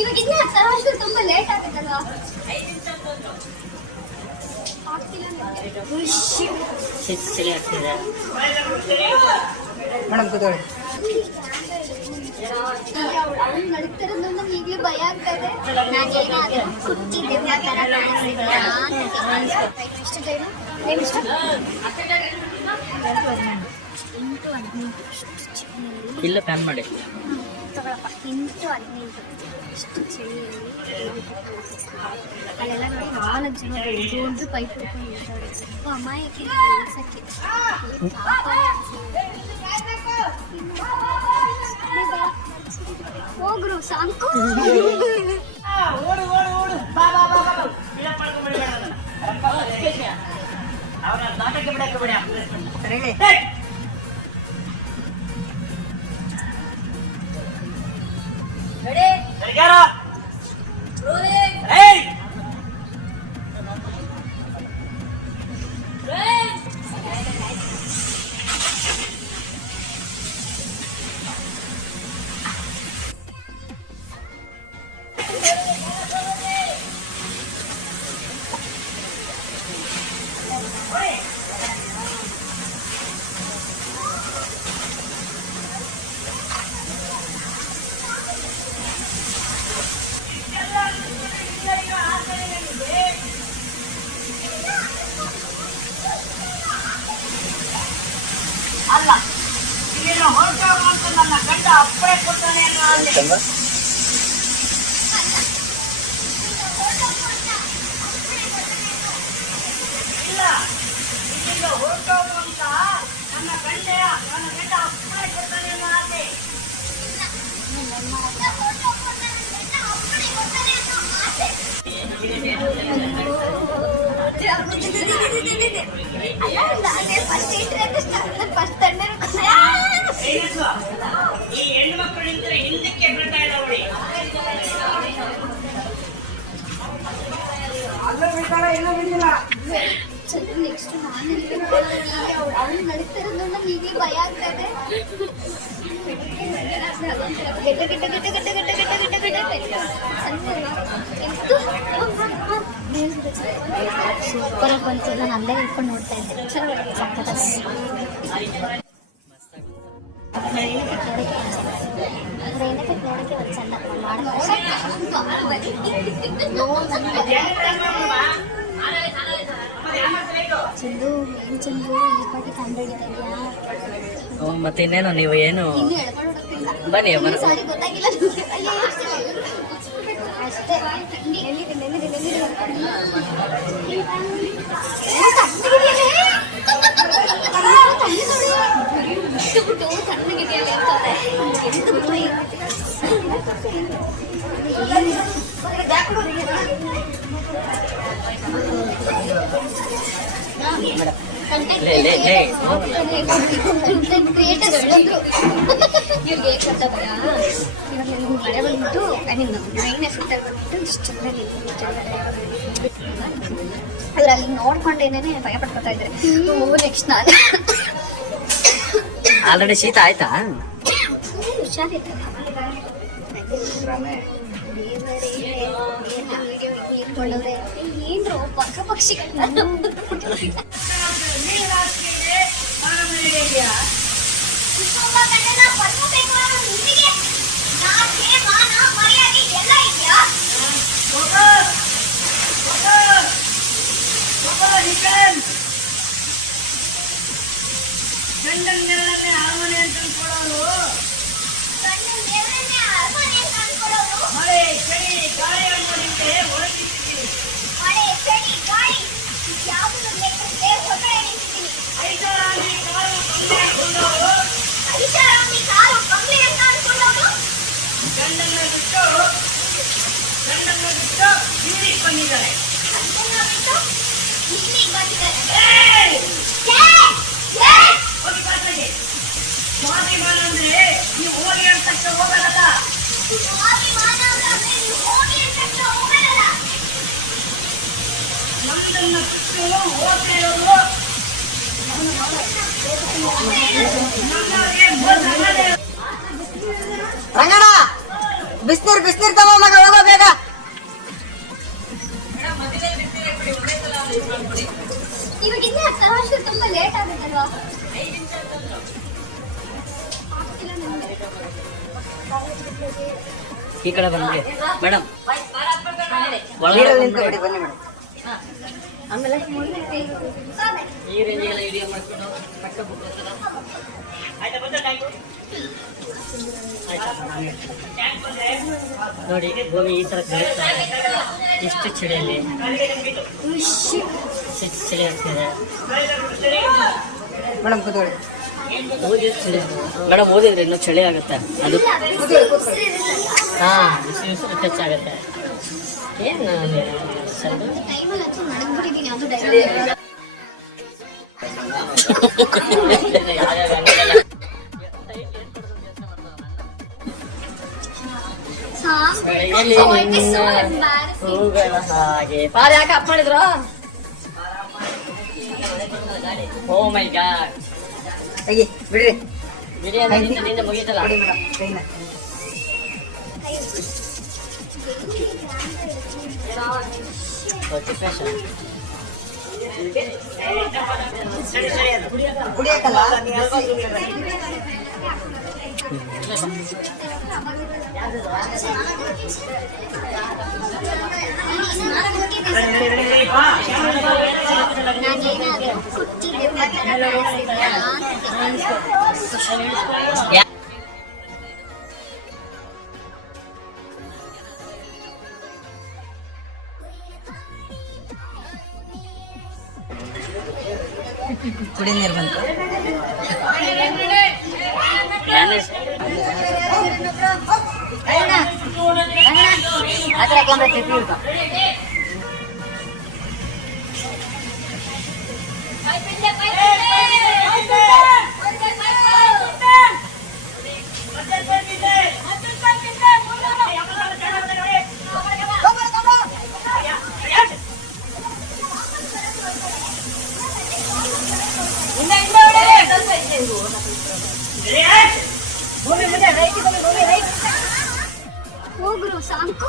ಇವಾಗ ಇನ್ನ ಅಷ್ಟು ತುಂಬಾ ಲೇಟ್ ಆಗುತ್ತಲ್ವಾ? ಮೇಡಮ್ ಕೂತ್ಕೊಳ್ಳಿ. ಅವ್ನು ನಡೀತಿರೋದು ನಮ್ಗೆ ಈಗಲೇ ಭಯ ಆಗ್ತಾ ಇದೆ. ನಾನೇನಾದ್ರೂ ಕುಟ್ಟಿದ್ದೆ ಎಷ್ಟು ಟೈಮು? ಎಷ್ಟು 8:15 ಇಲ್ಲ ಪ್ಯಾನ್ ಮಾಡಿ ತಗೊಳಪ್ಪ. 8:15 ಇಷ್ಟು ಚಳಿಯಲ್ಲಿ ಅಲ್ಲೆಲ್ಲ ನೋಡಿ 4 ಜನ ದೊಡ್ಡ ಪೈಪ್ ಹಿಡ್ಕೊಂಡು ಅಮಾಯಕ್ಕೆ ಕೆಲಸಕ್ಕೆ ಹೋಗ್ರು ಸಾಕು. ಅಲ್ಲ ಇಲ್ಲಿನ ಹೊರಟೋಗ ಅಂತ ನನ್ನ ಗಂಡ ಅಪ್ಪಳೆ ಕೊಡ್ತಾನೆ ಅನ್ನೋ ಅಂದೆ. ಇಲ್ಲ ಇಲ್ಲಿಂದ ಹೊರಟೋಗ ಅಂತ ನನ್ನ ಗಂಡ ಅಪ್ಪಳೆ ಕೊಡ್ತಾನೆ ಅನ್ನೋ ಆಸೆ. ಈ ಹೆಣ್ಣು ಮಕ್ಕಳು ನಿಂತರೆ ಹಿಂದಕ್ಕೆ ಬರ್ತಾ ಇದ್ದಾವೆ. ನೆಕ್ಸ್ಟ್ ನಾನು ಅವ್ನು ನಡೀತಿರೋದು ನಮ್ಗೆ ಈಗಲೇ ಭಯ ಆಗ್ತಾ ಇದೆ. ಸೂಪರ್ ಆಗಿ ಬಂತು. ನಾನು ಅಲ್ಲೇ ಇಟ್ಕೊಂಡು ನೋಡ್ತಾ ಇದ್ದೆ. ನೋಡಕ್ಕೆ ಒಂದು ಚಂದ ಚಂದು ಏನು ಚಂದು ಈ ಪಾಟಿ ಕಂಡುಹಿಡಿದೆಯಾ? ಮತ್ತೆ ಇನ್ನೇನು ನೀವು ಏನು ಇನ್ನು ಎಳ್ಕೊಂಡು ಬನ್ನಿ ಸಾರಿ ಗೊತ್ತಾಗಿಲ್ಲ ಅಷ್ಟೇ. ಇವ್ರಿಗೆ ಕೊಟ್ಟ ಭಯ. ಇವಾಗ ಮಳೆ ಬಂದ್ಬಿಟ್ಟು ರೈನ್ ಎಫೆಕ್ಟ್ ಅಲ್ಲಿ ಬಂದ್ಬಿಟ್ಟು ಇಷ್ಟು ಚೆನ್ನಾಗಿ ಅದ್ರ ಅಲ್ಲಿ ನೋಡ್ಕೊಂಡೇನೆ ಭಯ ಪಡ್ಕೊತಾ ಇದ್ದಾರೆ. ನೆಕ್ಸ್ಟ್ ನಾನು ಆಲ್ರೆಡಿ ಶೀತ ಆಯ್ತಾ? ಹುಷಾರಿತ್ತು. ಇಟ್ಕೊಂಡವ್ರೆ ಏನ್ರು ಪಕ್ಕ ಪಕ್ಷಿಗಳನ್ನ ಗಂಡನ್ನೆಲ್ಲನ್ನೇ ಅರಮನೆ ಅಂತ ಅನ್ಕೊಳ್ಳೋರು, ಮಳೆ ಚಳಿ ಗಾಳಿ ಅನ್ನೋದಕ್ಕೆ ಒಳಗಿಟ್ಟಿದ್ದೀನಿ. ಐಷಾರಾಮಿ ಕಾರು ಬಂಗ್ಲೆ ಹಾಕೊಂಡವರು ಗಂಡನ್ನ ಬಿಟ್ಟು ಬೀದಿಗೆ ಬಂದಿದ್ದಾರೆ. ಹೋಗಿ ಬಾತ್ರಗೆ ಸ್ವಾಭಿಮಾನ ಅಂದ್ರೆ ನೀವು ಹೋಗಿ ಅಂತ ತಕ್ಷಣ ಹೋಗಲ್ಲ. ನಮ್ಮದನ್ನ ಬಿಟ್ಟು ಹೋಗ್ತಾ ಇರೋದು ರಂಗಣ್ಣ ಬಿಸ್ನೀರ್ ತಗೋ ಮಗ, ಹೋಗೋ ಬೇಗ. ಇವಾಗ ಇನ್ನ ತಮಾಷೆ ತುಂಬಾ ಲೇಟ್ ಆಗುತ್ತಲ್ವಾ? ಈ ಕಡೆ ಬಂದ್ಬಿಡಿ ಮೇಡಮ್. ನೀರಲ್ಲಿ ನಿಂತ್ಕೊಬಿಡಿ, ಬನ್ನಿ ಮೇಡಮ್. ಆಮೇಲೆ ಈ ರೇಂಜಿಗೆಲ್ಲ ವಿಡಿಯೋ ಮಾಡ್ಕೊಂಡು ನೋಡಿ ಗೋಬಿ ಈ ತರ ಕರೀತಾರೆ. ಇಷ್ಟು ಚಳಿಯಲ್ಲಿ ಚಳಿ ಆಗ್ತಿದೆ ಮೇಡಮ್ ಕೂತ್ಕೊಳ್ಳಿ. ಮೇಡಮ್ ಓದಿದ್ರೆ ಇನ್ನೂ ಚಳಿ ಆಗುತ್ತೆ. ಅದು ಹಾ ಉಸಿರು ಟಚ್ ಆಗುತ್ತೆ. ಏನು ಟೈಮಲ್ಲಿ ಹಚ್ಚಿ ಮಡಗ್ಬಿಟ್ಟಿದ್ದೀನಿ, ಅದು ಡೈಲಾಗ್. ಚಳಿಯಲ್ಲಿ ನಿನ್ನ ಹೂಗಳ ಹಾಗೆ ಪಾರ ಯಾಕೆ ಅಪ್ ಮಾಡಿದ್ರು? ಓ ಮೈ ಗಾಡ್, ತೆಗಿ ಬಿಡ್ರಿ. ಬಿರಿಯಾನಿ ನಿಂದ ಮುಗೀತಲ್ಲ. ಕೊಡಿ ಮೇಡಮ್ ಕೈನ. ಓಕೆ ಫ್ಯಾಷನ್ ಕುಡಿಯಕ್ಕಲ್ಲ ನಾನೇನಾದ್ರೂ ಕೊಟ್ಟಿದ್ದೆ ಕುಡಿ ನೀರು ಬಂತು. ಹೋಗ್ರು ಸಾಕು.